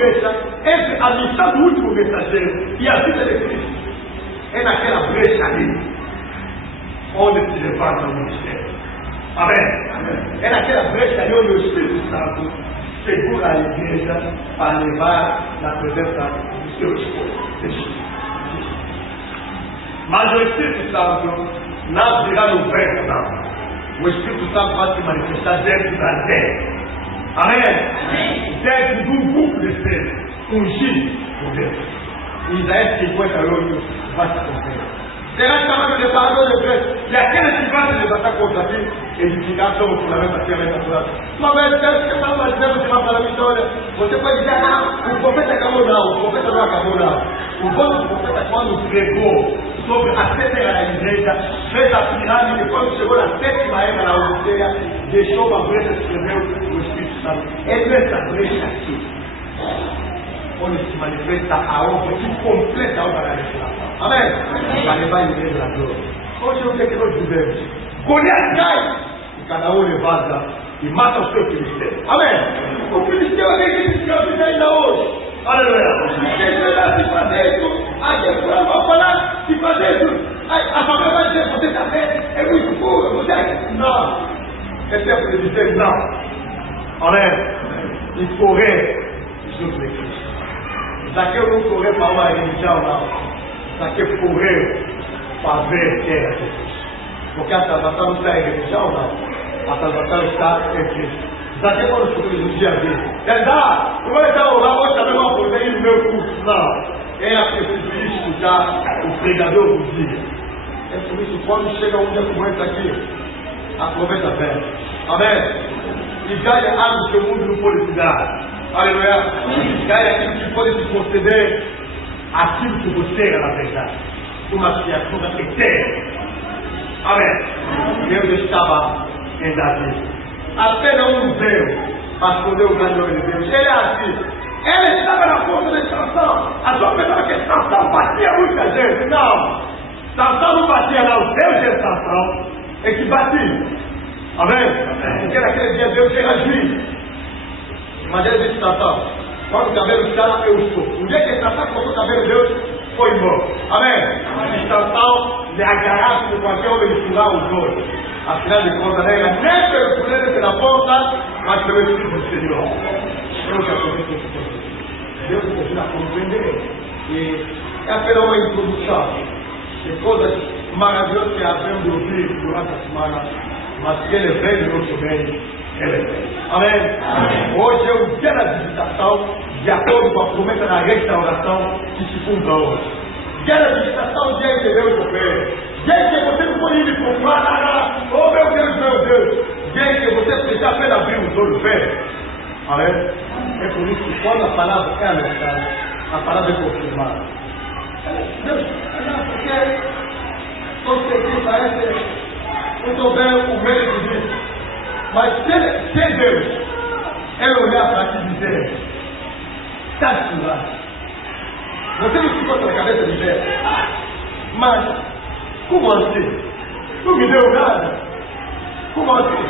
brecha entre a missão do último mensageiro e a vida de Cristo. É naquela brecha ali onde se levanta o ministério. Amém? Amém. É naquela brecha ali onde o Espírito Santo segura a igreja para levar na presença do seu esposo. Mas o Espírito Santo não virá no vento, não. O Espírito Santo vai se manifestar dentro da terra. Amém? Dentro de um grupo de seres ungidos por Deus. Em Isaías 58 vai se cumprir. Será chamado de parador de Deus. E aqueles que vão se levantar contra ti, edificar sobre o fundamento aqui, amém, natural. Uma vez, Deus que está fazendo de uma palavra, olha, você pode dizer, não, o profeta acabou não, o profeta não acabou não. O vosso profeta, quando pregou sobre a terceira da igreja, fez a pirâmide, quando chegou na sétima era na Odisseia, deixou uma brecha, escreveu o Espírito Santo. É nessa brecha aqui onde se manifesta a obra que completa a obra da restauração. Amém? Para levar a igreja à glória. Hoje o que é que nós vivemos? Golias cai e cada um levanta e mata o seu filisteu. Amém? O filisteu é que se escraviza ainda hoje. Aleluia! Quem será se fazer isso? Aqui vai falar se fazer isso. A família vai dizer, você está bem, é muito puro, você é... Não. É tempo de dizer não. Amém? E correr junto de Cristo. Zaqueu não correu para uma religião, não. Zaqueu correu para ver quem era Jesus. Porque a salvação não está em religião, não. A salvação está em Cristo. Zaqueu quando subiu no dia dele. Ele dá, eu vou entrar orar, vou saber uma coisa aí no meu curso. Não. É preciso escutar o pregador do dia. É por isso, quando chega um dia como esse aqui, aproveita bem. Amém? E ganha algo que o mundo não pode te dar. Aleluia. Ganha aquilo que pode te conceder aquilo que você era na verdade. Uma criatura eterna. Amém. Deus estava em Davi. Apenas um veio para esconder o grande homem de Deus. Ele é assim. Ele estava na força da extração. A sua pessoa que extração batia muita gente. Não. Sansão não batia, não. Deus de extração é que batia. Amém? Porque naquele dia Deus era juiz. Mas ele disse Sansão, quando o cabelo está, eu estou. O dia que Sansão colocou o cabelo de Deus, foi embora. Amém? E Sansão lhe agarrasse com qualquer homem de furar os dois. Afinal de contas, nem pelo poder na ponta, mas pelo Espírito do Senhor. Eu já aproveito esse tempo. Deus nos ajuda a compreender. E é apenas uma introdução de coisas maravilhosas que havemos de ouvir durante a semana, mas que ele vem no nosso meio. Amém? Amém? Hoje é o dia da visitação, de acordo com a promessa da restauração que se cumpre hoje. Dia da visitação, dia em que Deus opera. Dia em que você não pode ir procurar nada. Oh meu Deus, meu Deus. Dia em que você precisa apenas abrir os olhos velhos. Amém? É por isso que quando a palavra é alertada, a palavra é confirmada. Deus, não, porque você aqui parece muito bem o médico disso. Mas se Deus é olhar para te dizer, está estudado. Você não ficou na cabeça de Deus. Mas, como assim? Não me deu nada? Como assim?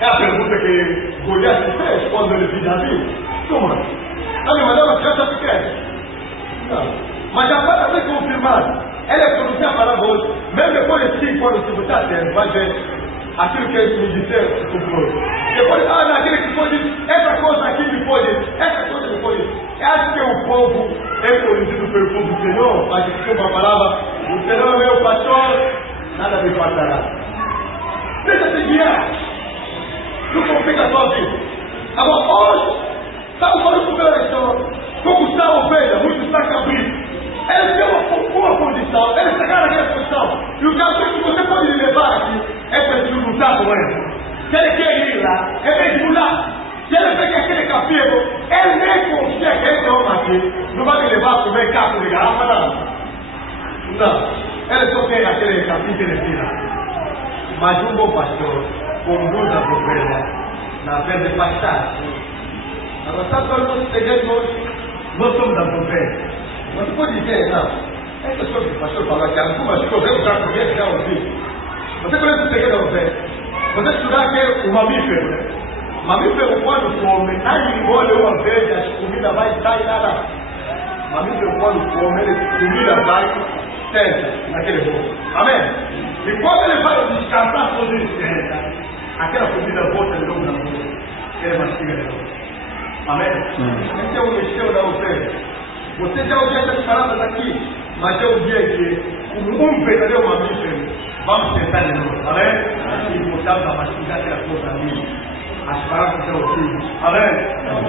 É a pergunta que Golias fez quando ele viu Davi. Como assim? Mas é uma criança pequena. Não. Mas já vai ser confirmado. Ela é pronunciar a palavra hoje. Mesmo depois de 5 anos, se você está tendo, vai ver. Aquilo que eles me disseram se cumpriu. Depois, naquele que foi dito, essa coisa aqui me foi dito, essa coisa me foi dito. Acho que o povo é conhecido pelo povo do Senhor, mas desculpa a palavra, o Senhor é meu pastor, nada me faltará. Deixa-se guiar. Não complica a sua vida. Agora, hoje, sabe qual é o problema da história? Como está a ovelha, muito está cabrito. Eles têm uma condição, eles chegaram naquela condição. E o caso que você pode me levar aqui é preciso lutar com ele. Se ele quer ir lá, é mesmo lá. Se ele pega aquele capítulo, ele nem confia que esse homem aqui não vai me levar a comer capo de garrafa, não. Não. Ele só quer aquele capítulo que ele tira. Mas um bom pastor conduz a ovelha na vez de pastar. Agora, sabe qual é o nosso segredo hoje? Nós somos as ovelhas. Mas você pode dizer, não, essa pessoa que o pastor falou aqui, algumas coisas eu já conheço, já ouvi. Você conhece o segredo da ovelha? Você estudar aqui o mamífero, né? O mamífero, quando come, não engole uma vez, a comida vai sai nada. Mas me deu quando come, ele comida vai, senta naquele bolo. Amém? E quando ele vai descansar, quando ele senta, aquela comida volta de novo na boca. Ele mastiga de novo. Amém? Esse é o mexeu da oferta. Você já ouviu essas palavras aqui, mas é o dia que um verdadeiro mamífero vamos sentar de novo. Amém? E voltamos a mastigar aquela coisa ali. As palavras são ouvidas. Amém?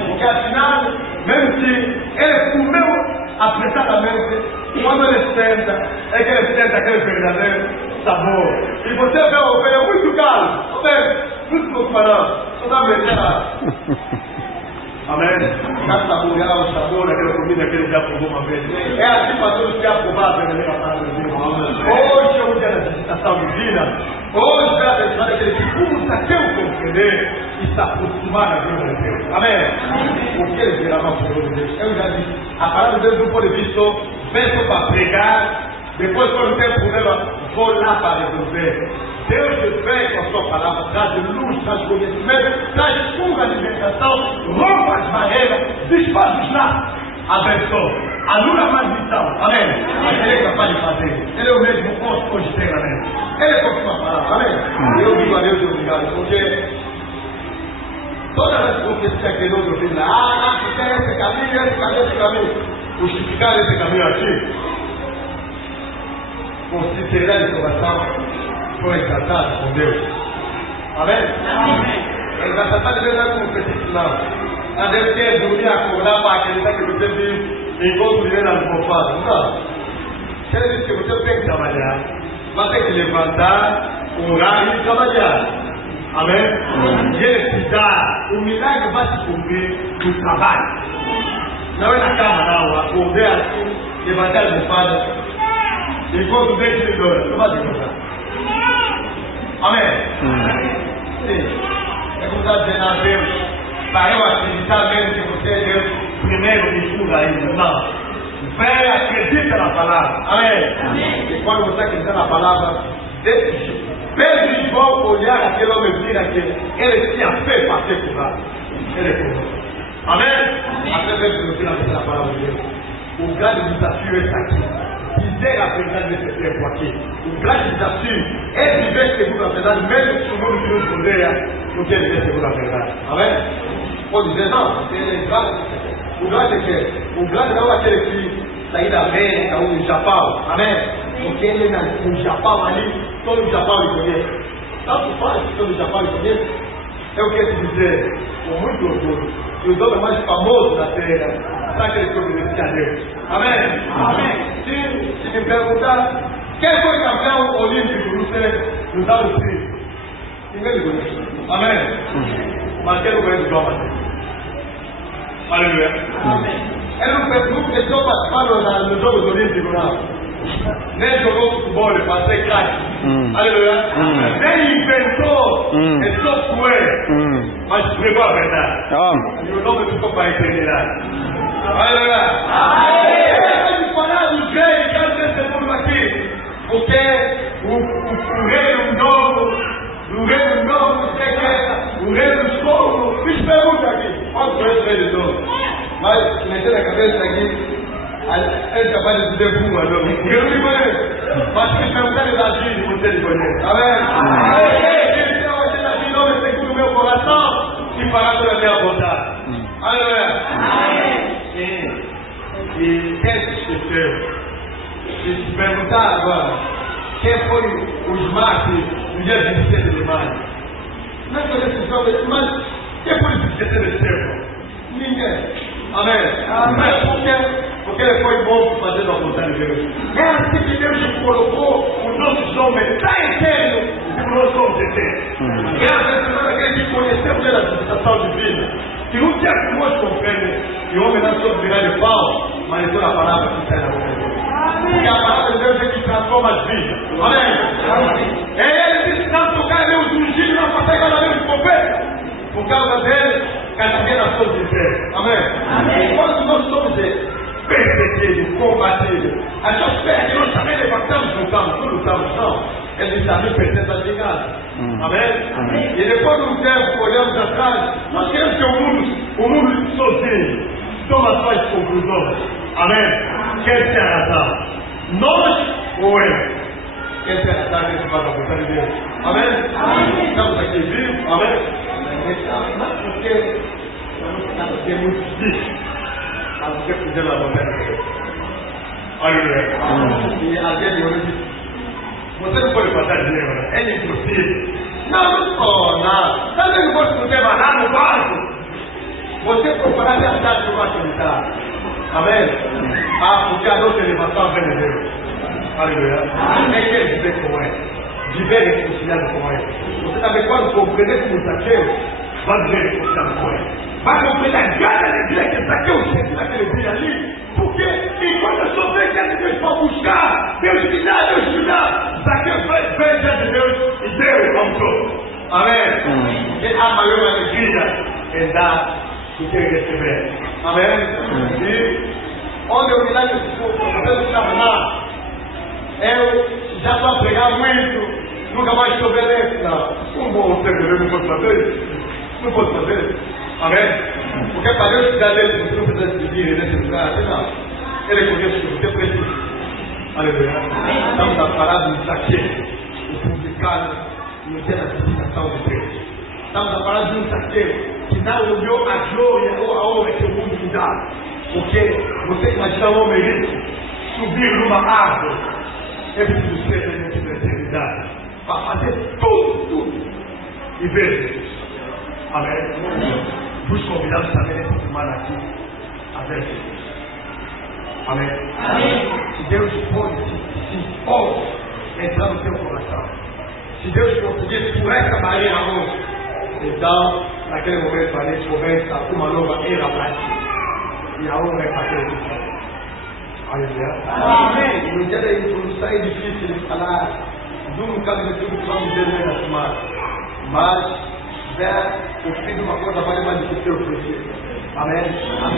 Porque afinal, mesmo que ele comeu apressadamente, quando ele senta, é que ele senta aquele verdadeiro sabor. E você vê a ovelha muito galo. Amém? Muito pouco parado. Só dá metade. Amém? Já saborear o sabor daquela comida que ele já provou uma vez. É assim para todos que aprovaram a palavra de Deus. Hoje é o dia da visitação divina. Hoje é a verdade daquele que usa teu compreender e está acostumado a Deus de Deus. Amém? O que ele virá mais por Deus? Eu já disse, a palavra de Deus não pode visto, peço para pregar, depois quando tem problema, vou lá para resolver. Deus te vem com a sua palavra, traz luz, traz conhecimento, traz fuga de libertação, rompa as barreiras, desfaz os laços, abençoa, anula a maldição, amém? Ele é capaz de fazer, ele é o mesmo hoje tem, amém? Ele é com a sua palavra, amém? Eu digo a Deus obrigado, porque toda vez que você quer ouvir lá, esse caminho, justificar esse caminho aqui, com sinceridade de coração, foi tratado com Deus. Amém? Amém. Ele vai tratar de verdade como petite não. A Deus quer dormir, acordar para acreditar que você vive enquanto viver na almofada. Não. Se ele diz que você tem que trabalhar, mas tem que levantar, orar e trabalhar. Amém? E ele te dá, o milagre vai se cumprir no trabalho. Não é na cama, não. Acordar assim, levantar a almofada, enquanto deixa de dor. Não vai demorar. Amém? Sim. É como está dizendo a Deus, para eu acreditar mesmo que você é Deus, primeiro me estuda ainda. Não. Vem, acredita na palavra. Amém? E quando você acredita na palavra, Pedro e João olhar aquele homem vir aqui, ele tinha fé para ser curado. Ele é curado. Amém? Até mesmo que você na palavra de Deus. O grande desafio é estar aqui. Dizer a verdade nesse tempo aqui. O grande desafio é viver segundo a verdade, mesmo que o mundo que nos rodeia, não quer viver segundo a verdade. Amém? Pode dizer, não, o grande é que? O grande não é aquele que sair da América ou do Japão. Amém? Porque ele no Japão ali, todo o Japão lhe conhece. Tanto faz que todo o Japão lhe conhece. Eu quero te dizer, com muito orgulho, que os homens mais famosos da terra são aqueles que obedecem a Deus. Amém? Amém. Se me perguntar, quem foi campeão olímpico nos anos 30? Ninguém me conhece. Amém? Mas quem não conhece João Mateus? Aleluia. Amém. Ele não pensou participar nos Jogos Olímpicos, não. Nem jogou futebol para ser craque. Aleluia. Nem inventou esse software, mas pregou a verdade. E o nome ficou para a eternidade. Aleluia. Vamos falar dos reis que estão nesse mundo aqui. Porque o reino novo, você quer o reino novo. Me pergunta aqui. Quantos reis reis novos? Mas meter na cabeça aqui. Ele é capaz de dizer uma, não. Porque eu não me conheço. Mas se me perguntarem Davi, você me conhece. Amém? Então, você Davi não é segundo o meu coração e fará toda a minha vontade. Aleluia. Sim. E quem se esqueceu? Se perguntar agora, quem foi os mártires no dia 27 de maio? Não é esses homens, mas quem foi os 27 de setembro? Ninguém. Amém? Porque ele foi bom para fazer a vontade de Deus. É assim que Deus colocou os nossos homens lá eternos e os nossos homens eternos. Graças a Deus que conhecemos pela visitação divina. Que um dia que nós compreendemos que o homem não só virar de pau, mas toda a palavra que sai da boca de Deus. Porque a palavra de Deus é que transforma as vidas. Amém? Ele disse: não tocar meus ungidos, não passar cada vez de profeta. Por causa dele, cada vez nós somos de pé. Amém? Quando nós somos perseguidos, combatidos, as suas pernas nós também levantamos, lutamos, não. Ele também pertence à chegada. Amém? E depois de um tempo, olhamos atrás, nós queremos que o mundo sozinho. toma suas conclusões. Amém? Quer ter razão? Nós ou ele? Quer ter razão que se faz a vontade de Deus? Amém? Estamos aqui vivos? Amém? Mas porque é muito difícil. Mas você fizer a vontade de Deus. Aleluia. E alguém me disse, você não pode passar dinheiro, né? É impossível. Não, nada. Sabe que você não tem mais nada no barco? Você procurar a cidade que vai acreditar. Amém? Porque a nossa elevação vem de Deus. Aleluia. É que ele viver como é. Viver reconciliado com ele. Você também pode compreender como Zaqueu, vai viver reconciliado com ele. Vai compreender cada alegria que Zaqueu sente naquele dia ali. Porque enquanto eu sou bem diante de Deus para buscar, Deus me dá. Zaqueu foi bem diante de Deus e Deus aumentou. Amém? Porque a maior alegria é dar do que receber. Amém? E onde eu me dá esse povo, você não sabe nada. Eu já estou a pregar muito, nunca mais te obedeço. Não vou ser, não posso fazer isso. Não posso fazer isso. Amém? Porque para Deus te dar dele, você não precisa seguir nesse lugar. Não. Ele conhece o que você precisa. Aleluia. Estamos a falar do Zaqueu, o publicano, no dia da visitação de Deus. Estamos a falar de um Zaqueu que não olhou a glória ou a honra que o mundo lhe dá. Porque você imagina um homem rico subir numa árvore. É preciso ser dentro da eternidade para fazer tudo e ver Jesus. Amém? Vos convidamos também essa semana aqui a ver Jesus. Amém? Se Deus pode entrar no teu coração, se Deus conseguir por essa barreira hoje, então naquele momento a gente começa uma nova era para ti. E a honra é para Deus. Aleluia. Amém. No dia da evolução é difícil de falar do caso de tudo que vamos ver nessa semana. Mas o fim de uma coisa vale mais do que o teu princípio. Amém?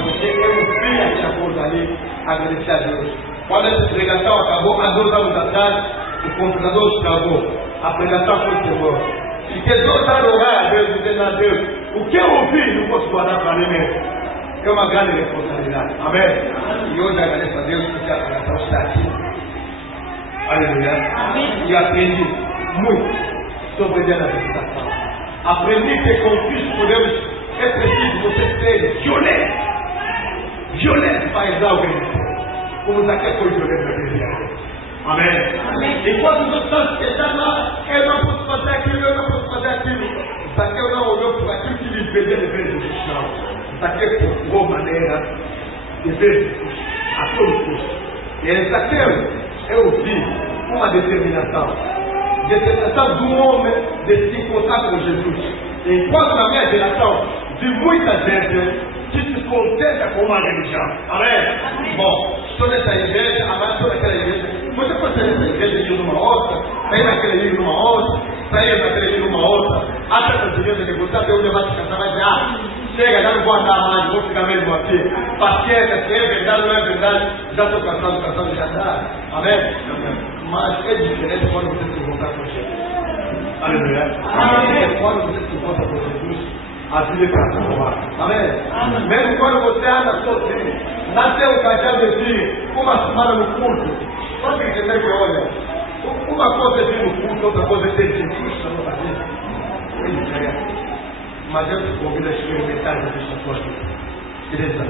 Porque eu vi aquela coisa ali, agradecer a Deus. Quando essa pregação acabou, há 2 anos atrás, o computador estragou. A pregação foi boa. Fiquei 2 anos a orar a Deus, dizendo a Deus, o que eu ouvi não posso guardar para mim mesmo. É uma grande responsabilidade. Amém? E hoje agradeço a Deus porque a pregação está aqui. Aleluia. E aprendi muito sobre o dia da visitação. Aprendi que com Cristo podemos, é preciso você ser violento. Violento para exaltar alguém. Como Zaqueu foi violento naquele dia. Amém? Enquanto os outros estão lá, eu não posso fazer aquilo, eu não posso fazer aquilo. Zaqueu não olhou para aquilo que lhe impedia de ver Jesus chão. Zaqueu procurou maneira de ver Jesus a todo custo. E em Zaqueu eu vi uma determinação do homem de se encontrar com Jesus. Enquanto na minha geração vi muita gente que se contenta com uma religião. Amém? Bom, estou nessa igreja, agora estou naquela igreja. Você pode sair nessa igreja e ir numa outra, sair naquela igreja numa outra, sair naquela igreja numa outra, até para as igrejas que você até onde vai se casar, vai dizer, chega, já não vou andar mais, vou ficar mesmo aqui. Paciência, se é verdade ou não é verdade, já estou cansado já dá. Amém? Mas é diferente quando você se encontrar com Jesus. Aleluia. É quando você se encontra com Jesus, a vida é transformada. Amém? Mesmo quando você anda sozinho, nasceu um cajado de dia, uma semana no culto, só que entender que olha, uma coisa é vir no culto, outra coisa é ter Jesus na nossa vida. É diferente. Mas eu te convido a experimentar essa sua vida. Beleza?